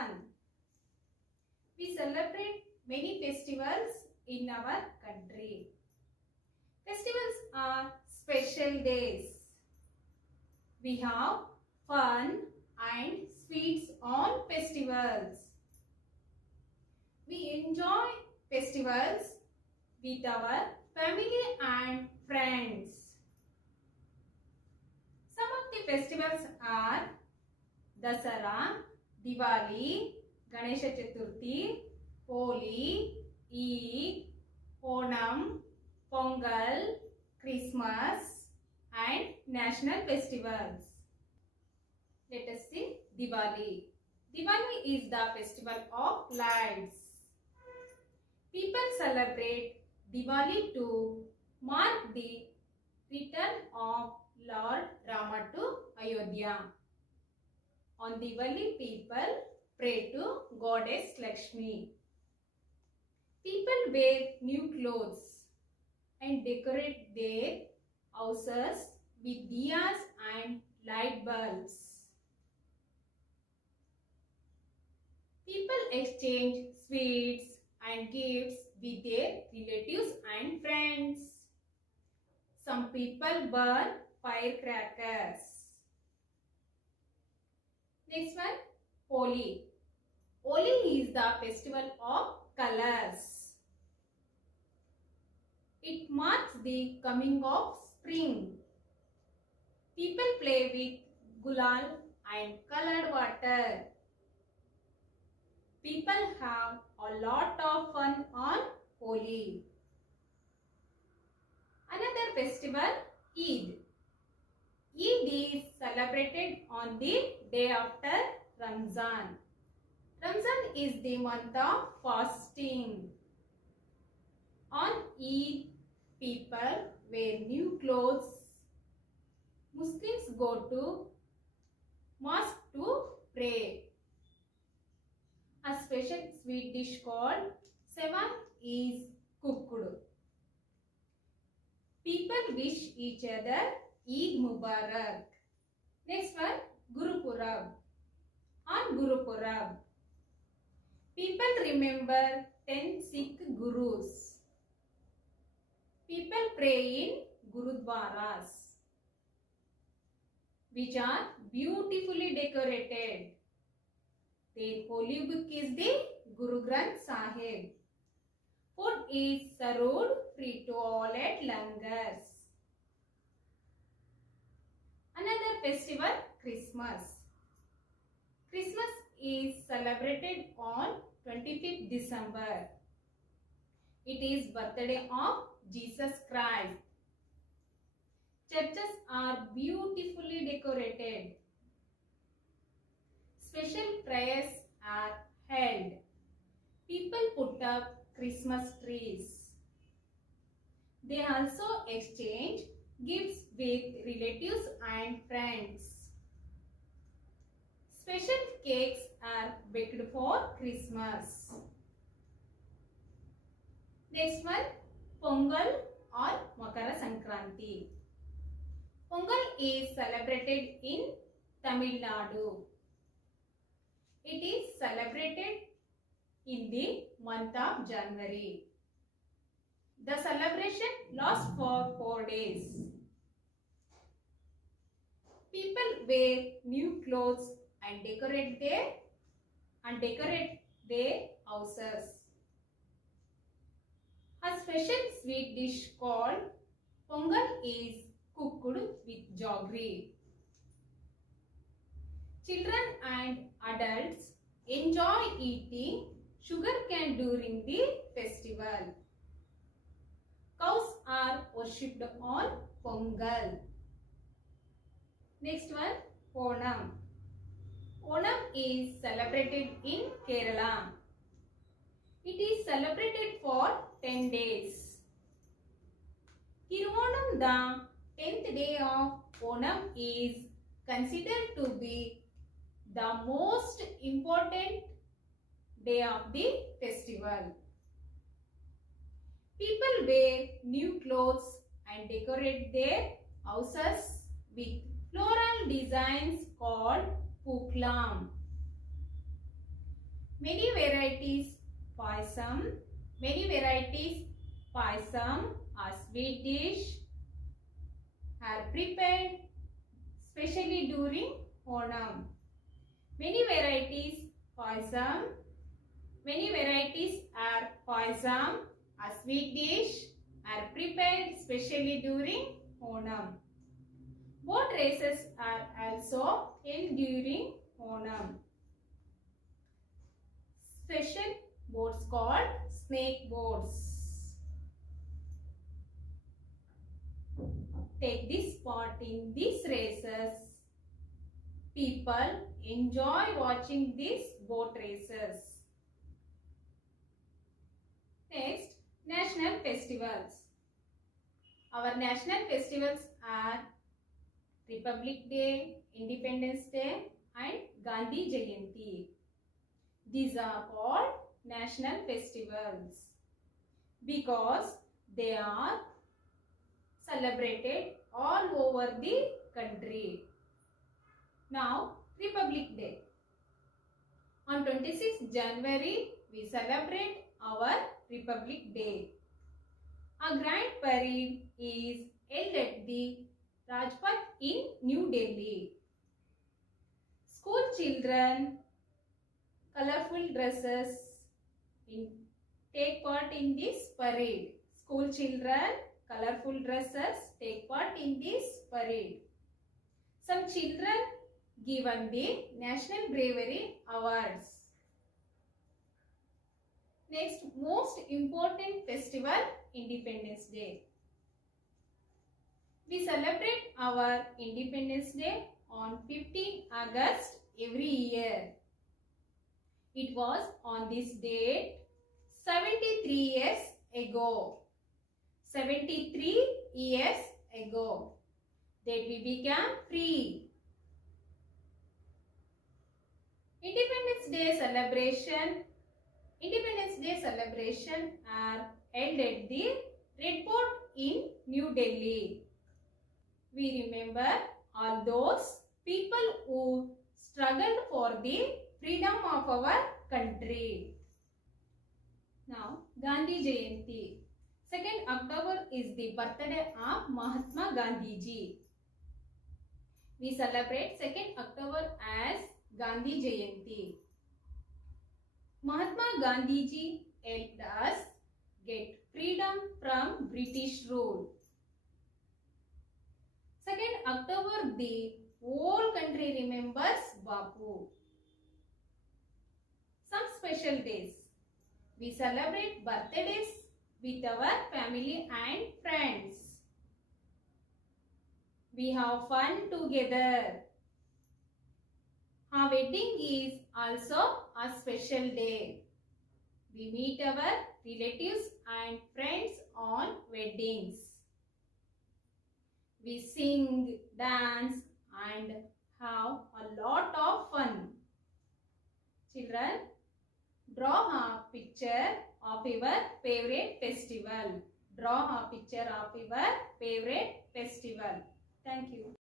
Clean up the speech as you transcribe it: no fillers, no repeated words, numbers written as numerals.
fun. We celebrate many festivals in our country. Festivals are special days. We have fun and sweets on festivals. We enjoy festivals with our family and friends. Some of the festivals are Dasara, Diwali, Ganesha Chaturthi, Holi, Eid, Onam, Pongal, Christmas and national festivals. Let us see Diwali. Diwali is the festival of lights. People celebrate Diwali to mark the return of Lord Rama to Ayodhya. On Diwali, people pray to Goddess Lakshmi. People wear new clothes and decorate their houses with diyas and light bulbs. People exchange sweets and gifts with their relatives and friends. Some people burn firecrackers. Next one, Holi. Holi is the festival of colors. It marks the coming of spring. People play with gulal and colored water. People have a lot of fun on Holi. Another festival, Eid. Eid is celebrated on the day after Ramzan. Ramzan is the month of fasting. On Eid, people wear new clothes. Muslims go to mosque to pray. A special sweet dish called Sevan is cooked. People wish each other Eid Mubarak. Next one, Guru Purab. On Guru Purab, people remember 10 Sikh Gurus. People pray in Gurudwaras, which are beautifully decorated. Their holy book is the Guru Granth Sahib. Food is served free to all at langars. Another festival, Christmas. Christmas is celebrated on 25th December. It is birthday of Jesus Christ. Churches are beautifully decorated. Special prayers are held. People put up Christmas trees. They also exchange gifts with relatives and friends. Special cakes are baked for Christmas. Next one, Pongal or Makara Sankranti. Pongal is celebrated in Tamil Nadu. It is celebrated in the month of January. The celebration lasts for 4 days. People wear new clothes and decorate their houses. A special sweet dish called Pongal is cooked with jaggery. Children and adults enjoy eating sugarcane during the festival. Cows are worshipped on Pongal. Next one, Onam. Onam is celebrated in Kerala. It is celebrated for 10 days. Thiruvonam, the 10th day of Onam, is considered to be the most important day of the festival. People wear new clothes and decorate their houses with floral designs called puklam. Many varieties payasam. Many varieties payasam are sweet dish are prepared especially during Onam. Many varieties payasam. Many varieties are payasam, a sweet dish, are prepared especially during Onam. Boat races are also held during Onam. Special boats called snake boats take this part in these races. People enjoy watching these boat races. Next, national festivals. Our national festivals are Republic Day, Independence Day and Gandhi Jayanti. These are called national festivals because they are celebrated all over the country. Now, Republic Day. On 26th January, we celebrate our Republic Day. A grand parade is held at the Rajpath in New Delhi. School children, colorful dresses take part in this parade. School children, colorful dresses take part in this parade. Some children given the National Bravery Awards. Next, most important festival, Independence Day. We celebrate our Independence Day on 15 August every year. It was on this date 73 years ago. 73 years ago that we became free. Independence Day celebration are held at the Red Fort in New Delhi. We remember all those people who struggled for the freedom of our country. Now, Gandhi Jayanti. 2nd October is the birthday of Mahatma Gandhi ji. We celebrate 2nd October as Gandhi Jayanti. Mahatma Gandhi ji helped us get freedom from British rule. 2nd October, the whole country remembers Bapu. Some special days. We celebrate birthdays with our family and friends. We have fun together. Our wedding is also a special day. We meet our relatives and friends on weddings. We sing, dance and have a lot of fun. Children, draw a picture of your favorite festival. Draw a picture of your favorite festival. Thank you.